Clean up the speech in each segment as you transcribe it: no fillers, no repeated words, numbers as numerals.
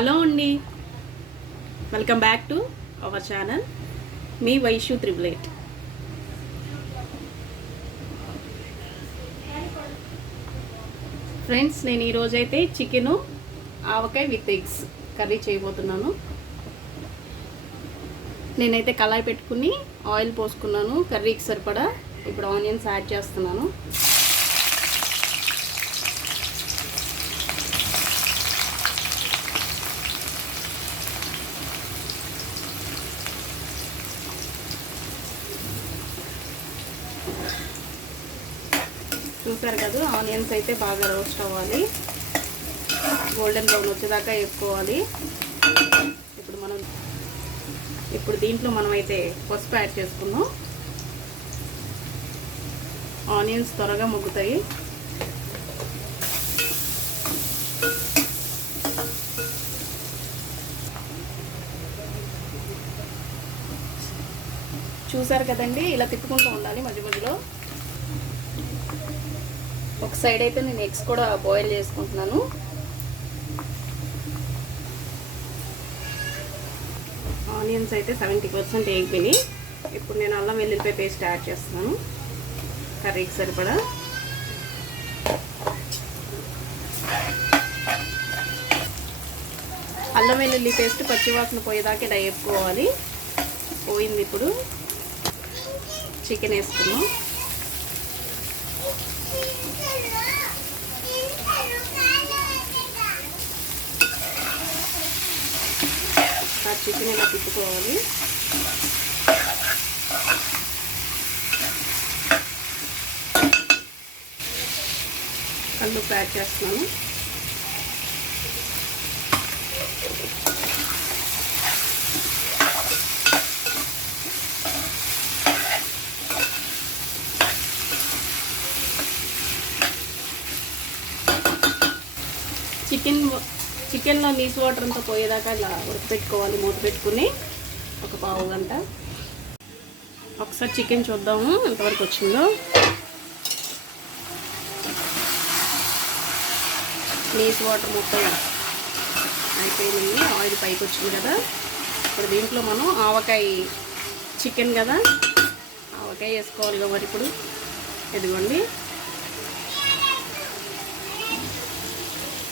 Hello అండి, welcome back to our channel. Me Vaishu 888. Friends, నేను ఈరోజైతే chicken avakaya with eggs curry చేయబోతున్నాను. నేనైతే కళాయి పెట్టుకుని ఆయిల్ పోసుకున్నాను కర్రీకి సరిపడా. ఇప్పుడు ఆనియన్స్ యాడ్ చేస్తున్నాను. చూసారు కదా, ఆనియన్స్ అయితే బాగా రోస్ట్ అవ్వాలి, గోల్డెన్ బ్రౌన్ వచ్చేదాకా వేసుకోవాలి. ఇప్పుడు దీంట్లో మనమైతే పసుపు యాడ్ చేసుకుందాం. ఆనియన్స్ త్వరగా మగ్గుతాయి. చూసారు కదండి, ఇలా తిప్పుకుంటూ ఉండాలి మధ్య మధ్యలో. ఒక సైడ్ అయితే నేను ఎగ్స్ కూడా బాయిల్ చేసుకుంటున్నాను. ఆనియన్స్ అయితే 70% వేగిపోయి. ఇప్పుడు నేను అల్లం వెల్లుల్లిపాయ పేస్ట్ యాడ్ చేస్తున్నాను కర్రీకి సరిపడా. అల్లం వెల్లుల్లి పేస్ట్ పచ్చివాసన పోయేదాకా ఇలా వేపుకోవాలి. పోయింది. ఇప్పుడు చికెన్ వేసుకున్నాం. చికెన్ ఇలా తిప్పుకోవాలి. కల్లుప్పు యాడ్ చేస్తున్నాను. చికెన్లో నీసు వాటర్ అంతా పోయేదాకా ఇలా ఉడకపెట్టుకోవాలి మూత పెట్టుకుని ఒక పావు గంట. ఒకసారి చికెన్ చూద్దాము ఎంతవరకు వచ్చిందో. నీసు వాటర్ మొత్తం అయిపోయింది, ఆయిల్ పైకి వచ్చింది కదా. ఇప్పుడు దీంట్లో మనం ఆవకాయ చికెన్ కదా, ఆవకాయ వేసుకోవాలి కదా. మరి ఇప్పుడు ఇదిగోండి,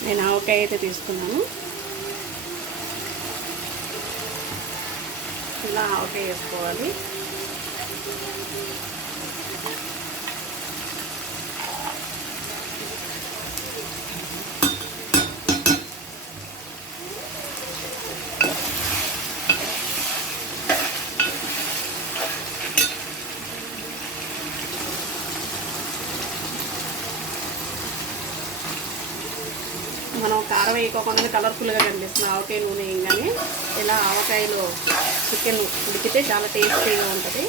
నేను ఆవకాయ అయితే తీసుకున్నాను. ఇలా ఆవకాయ వేసుకోవాలి. మనం కారం వేయకోకుండా కలర్ఫుల్గా కనిపిస్తుంది ఆవకాయ నూనె వేయగానే. ఇలా ఆవకాయలో చికెన్ ఉడికితే చాలా టేస్టీగా ఉంటుంది.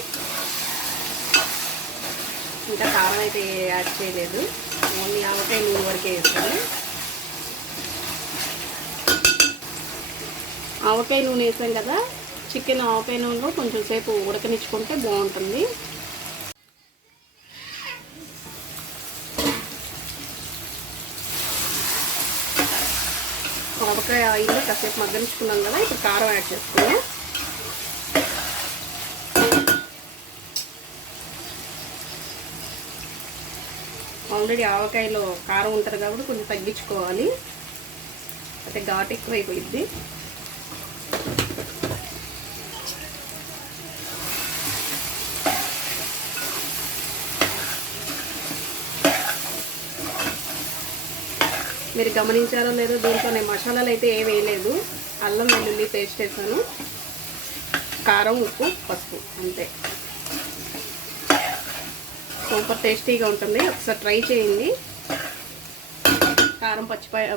ఇంకా కారం అయితే యాడ్ చేయలేదు, ఓన్లీ ఆవకాయ నూనె వరకే వేస్తాను. ఆవకాయ నూనె వేసాం కదా, చికెన్ ఆవకాయ నూనెలో కొంచెం సేపు ఉడకనిచ్చుకుంటే బాగుంటుంది. ఆవకాయ ఆయిల్లో కాసేపు మగ్గనిచ్చుకున్నాం కదా. ఇప్పుడు కారం యాడ్ చేసుకున్నాం. ఆల్రెడీ ఆవకాయలో కారం ఉంటుంది కాబట్టి కొంచెం తగ్గించుకోవాలి, అయితే ఘాటు ఎక్కువైపోయింది. మీరు గమనించారో లేదో, దీంట్లో నేను మసాలాలు అయితే ఏ వేయలేదు. అల్లం వెల్లుల్లి పేస్ట్ వేసాను, కారం, ఉప్పు, పసుపు, అంతే. సూపర్ టేస్టీగా ఉంటుంది, ఒకసారి ట్రై చేయండి. కారం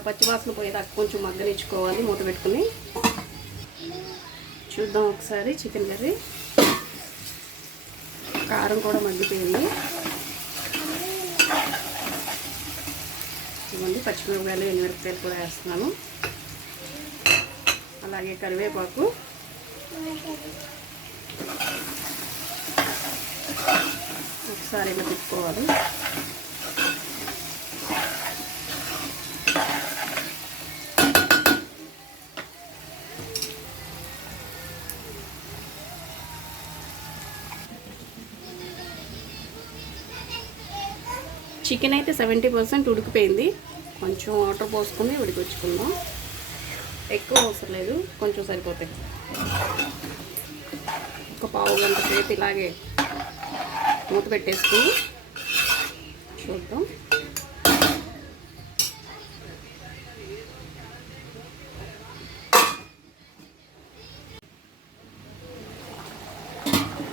పచ్చివాసన పోయేదాకా కొంచెం మగ్గనిచ్చుకోవాలి మూత పెట్టుకుని. చూద్దాం ఒకసారి చికెన్ కర్రీ. కారం కూడా మగ్గిపోయింది. ఇవ్వండి, పచ్చిమిరపకాయలు, ఎండుమిరపకాయలు కూడా వేస్తున్నాను. అలాగే కరివేపాకు, ఒకసారి ఇలా తిప్పుకోవాలి. చికెన్ అయితే 70% ఉడికిపోయింది. కొంచెం వాటర్ పోసుకొని ఉడికించుకుందాం. ఎక్కువ అవసరం లేదు, కొంచెం సరిపోతాయి. ఒక పావు గంట సేపు ఇలాగే మూత పెట్టేసుకుని చూద్దాం.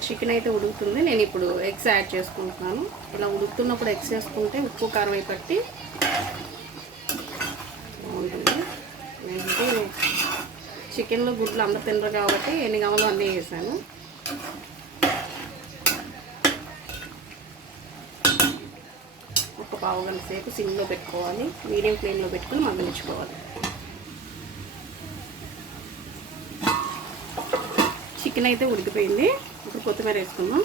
చికెన్ అయితే ఉడుకుతుంది. నేను ఇప్పుడు ఎగ్స్ యాడ్ చేసుకుంటున్నాను. ఇలా ఉడుకుతున్నప్పుడు ఎగ్స్ వేసుకుంటే ఉప్పు కారం అయి పట్టి బాగుంటుంది. నేనంటే చికెన్లో గుడ్లు అందరు తినరు కాబట్టి ఎన్ని కావాలో అన్నీ వేసాను. ఒక పావు గంట సేపు సిమ్లో పెట్టుకోవాలి, మీడియం ఫ్లేమ్లో పెట్టుకుని మగ్గనిచ్చుకోవాలి. చికెన్ అయితే ఉడికిపోయింది. ఇప్పుడు కొత్తిమీర వేసుకుందాం.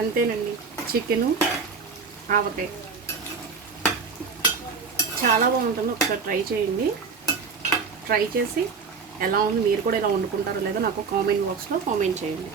అంతేనండి, చికెను ఆవకాయ చాలా బాగుంటుంది. ఒకసారి ట్రై చేయండి. ట్రై చేసి ఎలా ఉంది, మీరు కూడా ఇలా వండుకుంటారో లేదో నాకు కామెంట్ బాక్స్లో కామెంట్ చేయండి.